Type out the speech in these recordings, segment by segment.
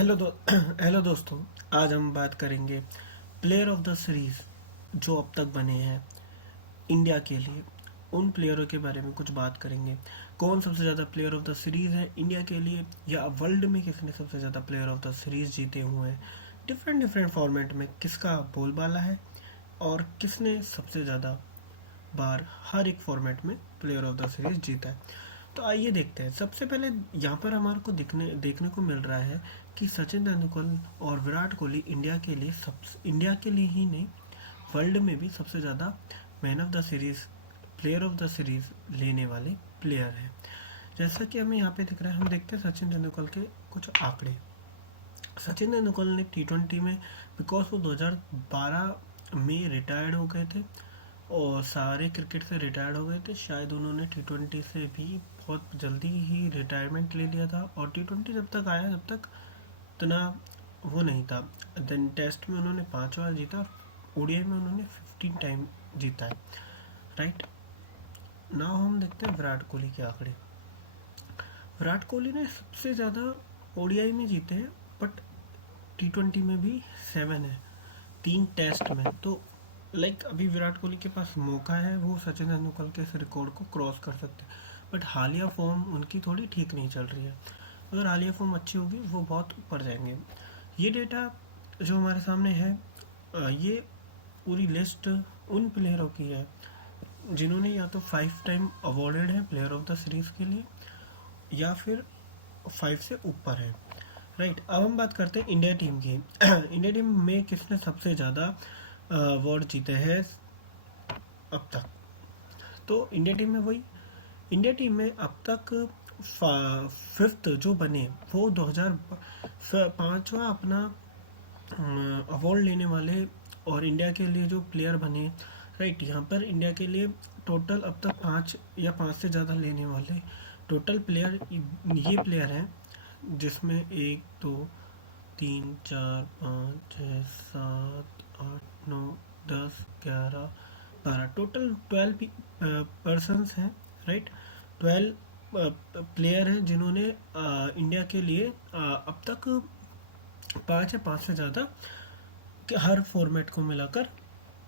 Hello दोस्तों। आज हम बात करेंगे प्लेयर ऑफ द सीरीज़ जो अब तक बने हैं इंडिया के लिए। उन प्लेयरों के बारे में कुछ बात करेंगे। कौन सबसे ज़्यादा प्लेयर ऑफ द सीरीज़ है इंडिया के लिए, या वर्ल्ड में किसने सबसे ज़्यादा प्लेयर ऑफ द सीरीज़ जीते हुए हैं, डिफरेंट डिफरेंट फॉर्मेट में किसका बोलबाला है, और किसने सबसे ज़्यादा बार हर एक फॉर्मेट में प्लेयर ऑफ द सीरीज़ जीता है। तो आइए देखते हैं। सबसे पहले यहाँ पर हमारे को देखने को मिल रहा है कि सचिन तेंदुलकर और विराट कोहली इंडिया के लिए ही नहीं, वर्ल्ड में भी सबसे ज़्यादा man of the series, player of the series लेने वाले प्लेयर हैं। जैसा कि हमें यहाँ पे दिख रहा है, हम देखते हैं सचिन तेंदुलकर के कुछ आंकड़े। सचिन तेंदुलकर ने T20 में, बिकॉज वो 2012 में रिटायर्ड हो गए थे और सारे क्रिकेट से रिटायर्ड हो गए थे, शायद उन्होंने T20 से भी बहुत जल्दी ही रिटायरमेंट ले लिया था। और T20 जब तक आया तब तक इतना वो नहीं था। देन टेस्ट में उन्होंने 5 बार जीता और ओडीआई में उन्होंने 15 टाइम जीता है। राइट नाउ हम देखते हैं विराट कोहली के आंकड़े। विराट कोहली ने सबसे ज़्यादा ओडीआई में जीते हैं, बट T20 में भी 7 है, 3 टेस्ट में। तो अभी विराट कोहली के पास मौका है, वो सचिन तेंदुलकर के इस रिकॉर्ड को क्रॉस कर सकते हैं। बट हालिया फॉर्म उनकी थोड़ी ठीक नहीं चल रही है। अगर हालिया फॉर्म अच्छी होगी वो बहुत ऊपर जाएंगे। ये डेटा जो हमारे सामने है, ये पूरी लिस्ट उन प्लेयरों की है जिन्होंने या तो 5 टाइम अवॉर्डेड है प्लेयर ऑफ द सीरीज़ के लिए, या फिर 5 से ऊपर है। राइट अब हम बात करते हैं इंडिया टीम की। इंडिया टीम में किसने सबसे ज़्यादा अवार्ड जीते हैं अब तक। तो इंडिया टीम में अब तक 5th जो बने वो 2005वां अपना अवार्ड लेने वाले और इंडिया के लिए जो प्लेयर बने। राइट यहाँ पर इंडिया के लिए टोटल अब तक 5 या 5 से ज़्यादा लेने वाले टोटल प्लेयर ये प्लेयर हैं, जिसमें 1 2 3 4 5 6 7 8 9 10 11 12 टोटल 12 पर्सन्स हैं। राइट 12 प्लेयर हैं जिन्होंने इंडिया के लिए अब तक 5 या 5 से ज़्यादा हर फॉर्मेट को मिलाकर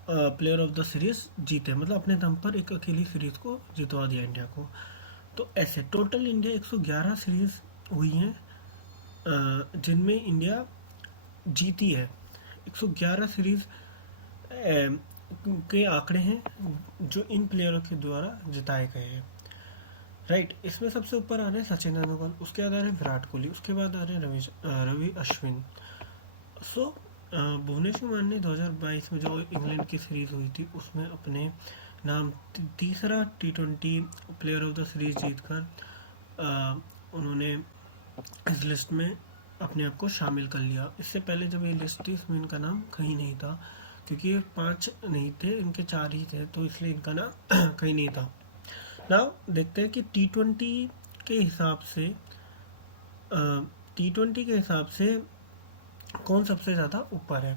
प्लेयर ऑफ द सीरीज़ जीते, मतलब अपने दम पर एक अकेली सीरीज़ को जितवा दिया इंडिया को। तो ऐसे टोटल इंडिया 111 सीरीज़ हुई हैं जिनमें इंडिया जीती है। 111 सीरीज़ के आंकड़े हैं जो इन प्लेयरों के द्वारा जिताए गए हैं। राइट इसमें सबसे ऊपर आ रहे हैं सचिन तेंदुलकर, उसके बाद आ रहे हैं विराट कोहली, उसके बाद आ रहे हैं रवि अश्विन। सो भुवनेश्वर कुमार ने 2022 में जो इंग्लैंड की सीरीज़ हुई थी उसमें अपने नाम तीसरा T20 player of the series जीतकर उन्होंने इस लिस्ट में अपने आप को शामिल कर लिया। इससे पहले जब ये लिस्ट थी इसमें इनका नाम कहीं नहीं था, क्योंकि ये 5 नहीं थे, इनके 4 ही थे, तो इसलिए इनका नाम कहीं नहीं था। नाउ देखते हैं कि T20 के हिसाब से कौन सबसे ज़्यादा ऊपर है।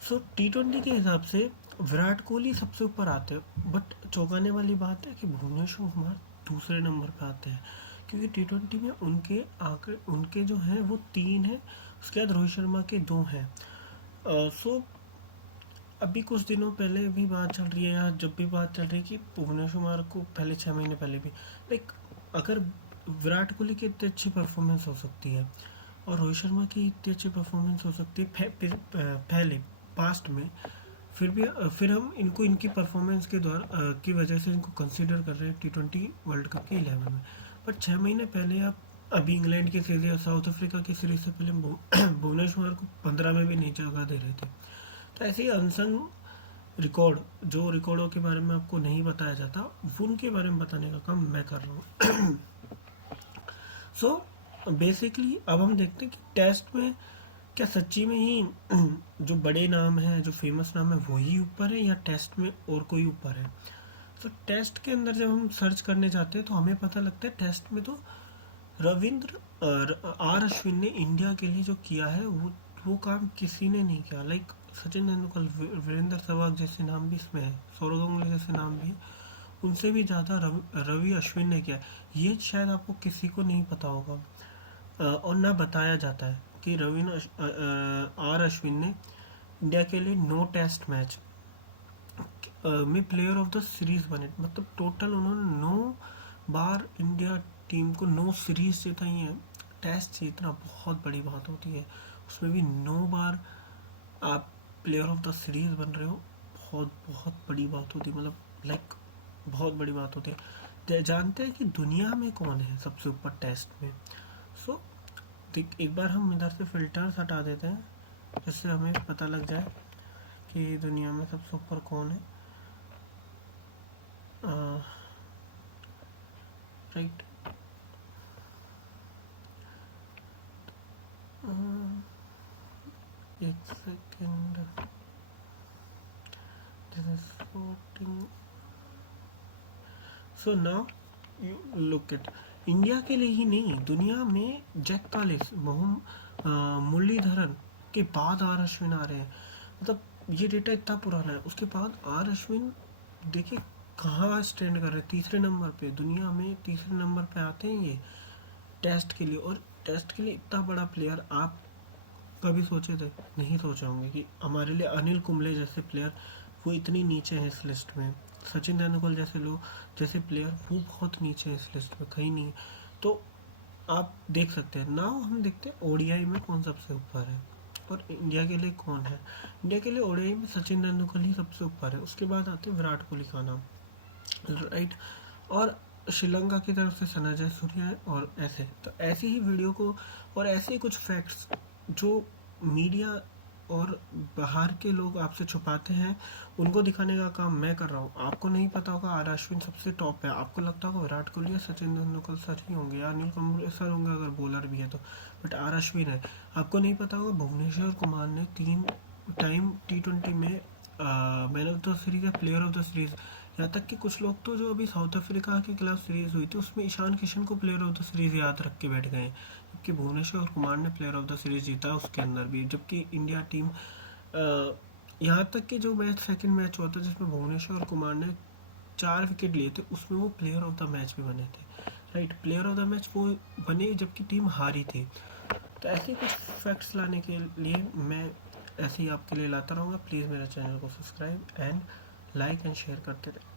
सो T20 के हिसाब से विराट कोहली सबसे ऊपर आते हैं, बट चौंकाने वाली बात है कि भुवनेश्वर कुमार दूसरे नंबर पर आते हैं, क्योंकि T20 में उनके जो हैं वो 3 हैं, उसके बाद रोहित शर्मा के 2 हैं। सो अभी कुछ दिनों पहले भी बात चल रही है, या जब भी बात चल रही है कि भुवनेश्वर कुमार को पहले 6 महीने पहले भी अगर विराट कोहली की इतनी अच्छी परफॉर्मेंस हो सकती है और रोहित शर्मा की इतनी अच्छी परफॉर्मेंस हो सकती है पहले पास्ट में, फिर हम इनको इनकी परफॉर्मेंस के द्वारा की वजह से इनको कंसीडर कर रहे हैं T20 वर्ल्ड कप के 11 में। बट 6 महीने पहले आप अभी इंग्लैंड की सीरीज या साउथ अफ्रीका की सीरीज से पहले भुवनेश्वर कुमार को 15 में भी नहीं जगह दे रहे थे। तो ऐसे ही अनसंग रिकॉर्ड, जो रिकॉर्डों के बारे में आपको नहीं बताया जाता, उनके बारे में बताने का काम मैं कर रहा हूँ। सो बेसिकली अब हम देखते हैं कि टेस्ट में क्या सच्ची में ही जो बड़े नाम हैं, जो फेमस नाम है, वही ऊपर है, या टेस्ट में और कोई ऊपर है। तो टेस्ट के अंदर जब हम सर्च करने जाते हैं तो हमें पता लगता है टेस्ट में तो आर अश्विन ने इंडिया के लिए जो किया है वो काम किसी ने नहीं किया। सचिन तेंदुलकर, वीरेंद्र सहवाग जैसे नाम भी इसमें है, सौरव गांगुली जैसे नाम भी है, उनसे भी ज़्यादा रवि अश्विन ने किया। ये शायद आपको किसी को नहीं पता होगा और ना बताया जाता है। कि आर अश्विन ने इंडिया के लिए 9 टेस्ट मैच में प्लेयर ऑफ द सीरीज बने। मतलब टोटल उन्होंने 9 बार इंडिया टीम को 9 सीरीज जिताई हैं। टेस्ट जीतना बहुत बड़ी बात होती है, उसमें भी 9 बार आप प्लेयर ऑफ द सीरीज बन रहे हो, बहुत बहुत बड़ी बात होती है। मतलब लाइक बहुत बड़ी बात होती है। जानते हैं कि दुनिया में कौन है सबसे ऊपर टेस्ट में? सो देख, एक बार हम इधर से फिल्टर्स हटा देते हैं जिससे हमें पता लग जाए कि दुनिया में सबसे ऊपर कौन है। राइट, एक second, this is 14। So now you look it, India के लिए ही नहीं, दुनिया में जैक कालिस, मुरलीधरन के बाद आर अश्विन आ रहे हैं। मतलब ये डेटा इतना पुराना है, उसके बाद आर अश्विन देखिए कहाँ स्टैंड कर रहे हैं, तीसरे नंबर पे, दुनिया में तीसरे नंबर पे आते हैं ये टेस्ट के लिए। और टेस्ट के लिए इतना बड़ा प्लेयर आप कभी सोचे थे? नहीं सोचे होंगे कि हमारे लिए अनिल कुंबले जैसे प्लेयर वो इतनी नीचे हैं इस लिस्ट में। सचिन तेंदुलकर जैसे लोग, जैसे प्लेयर वो बहुत नीचे हैं इस लिस्ट में, कहीं नहीं। तो आप देख सकते हैं। नाउ हम देखते हैं ओडीआई में कौन सबसे ऊपर है और इंडिया के लिए कौन है। इंडिया के लिए ओडीआई में सचिन तेंदुलकर ही सबसे ऊपर है, उसके बाद आते हैं विराट कोहली का नाम, राइट। और श्रीलंका की तरफ से सनाजय सूर्या है। और ऐसे तो ऐसी ही वीडियो को और ऐसे ही कुछ फैक्ट्स जो मीडिया और बाहर के लोग आपसे छुपाते हैं, उनको दिखाने का काम मैं कर रहा हूँ। आपको नहीं पता होगा आर अश्विन सबसे टॉप है, आपको लगता होगा विराट कोहली या सचिन तेंदुलकर सर ही होंगे या अनिल कुंबले सर होंगे अगर बॉलर भी है तो, बट आर अश्विन है। आपको नहीं पता होगा भुवनेश्वर कुमार ने 3 टाइम T20 में मैन ऑफ द सीरीज या प्लेयर ऑफ द सीरीज, यहाँ तक कि कुछ लोग तो जो अभी साउथ अफ्रीका के खिलाफ सीरीज हुई थी उसमें ईशान किशन को प्लेयर ऑफ द सीरीज याद रख के बैठ गए, जबकि भुवनेश्वर कुमार ने प्लेयर ऑफ द सीरीज जीता उसके अंदर भी। जबकि इंडिया टीम यहाँ तक कि जो मैच सेकंड मैच हुआ था जिसमें भुवनेश्वर कुमार ने 4 विकेट लिए थे, उसमें वो प्लेयर ऑफ द मैच भी बने थे, right. Player of the match वो बने जबकि टीम हारी थी। तो ऐसे कुछ फैक्ट्स लाने के लिए मैं ऐसे ही आपके लिए लाता रहूँगा। प्लीज़ मेरे चैनल को subscribe and like and share करते रहे।